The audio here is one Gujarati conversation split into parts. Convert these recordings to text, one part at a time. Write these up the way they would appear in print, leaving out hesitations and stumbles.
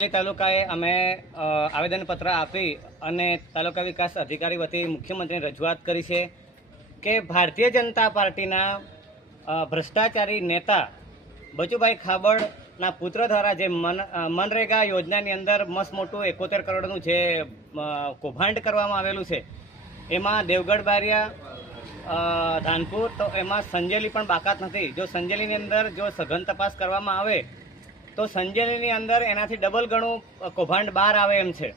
તાલુકાએ અમે આવેદનપત્ર આપી અને તાલુકા વિકાસ અધિકારી વતી મુખ્યમંત્રીને રજૂઆત કરી છે કે ભારતીય જનતા પાર્ટીના ભ્રષ્ટાચારી નેતા બચુભાઈ ખાબડના પુત્ર દ્વારા જે મનરેગા યોજનાની અંદર મસ્ત મોટું 71 કરોડનું જે કૌભાંડ કરવામાં આવેલું છે, એમાં દેવગઢ બારિયા ધાનપુર, તો એમાં સંજેલી પણ બાકાત નથી. જો સંજેલીની અંદર જો સઘન તપાસ કરવામાં આવે તો સંજેલીની અંદર એનાથી ડબલ ગણું કૌભાંડ બહાર આવે એમ છે.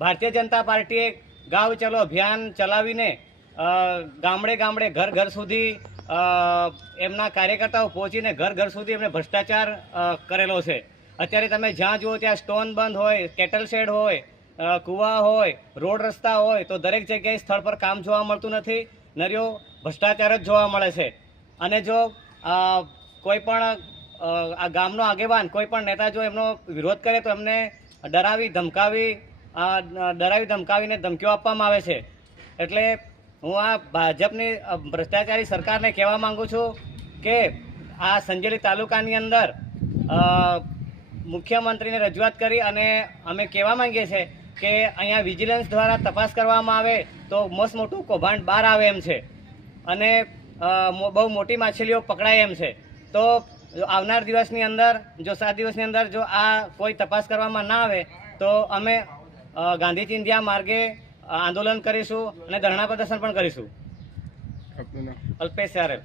ભારતીય જનતા પાર્ટીએ ગાંવ ચલો અભિયાન ચલાવીને ગામડે ગામડે ઘર ઘર સુધી એમના કાર્યકર્તાઓ પહોંચીને ઘર ઘર સુધી એમને ભ્રષ્ટાચાર કરેલો છે. અત્યારે તમે જ્યાં જુઓ ત્યાં સ્ટોન બંધ હોય, કેટલ શેડ હોય, કૂવા હોય, રોડ રસ્તા હોય, તો દરેક જગ્યાએ સ્થળ પર કામ જોવા મળતું નથી. નર્યો ભ્રષ્ટાચાર જ જોવા મળે છે. અને જો કોઈ પણ આ ગામનો આગેવાન કોઈ પણ નેતા જો એમનો વિરોધ કરે તો એમને ડરાવી ધમકાવીને ધમકીઓ આપવામાં આવે છે. એટલે હું આ ભાજપની ભ્રષ્ટાચારી સરકારને કહેવા માંગુ છું કે આ સંજેલી તાલુકાની અંદર મુખ્યમંત્રીને રજૂઆત કરી અને અમે કહેવા માંગીએ છીએ કે અહીંયા વિજિલન્સ દ્વારા તપાસ કરવામાં આવે તો મસ્ત મોટું કૌભાંડ બહાર આવે એમ છે અને બહુ મોટી માછલીઓ પકડાય એમ છે. તો આવનાર દિવસની અંદર જો 7 દિવસની અંદર જો આ કોઈ તપાસ કરવામાં ના આવે તો અમે ગાંધી ચિંધ્યા માર્ગે આંદોલન કરીશું અને ધરણા પ્રદર્શન પણ કરીશું. અલ્પેશ આરેલ.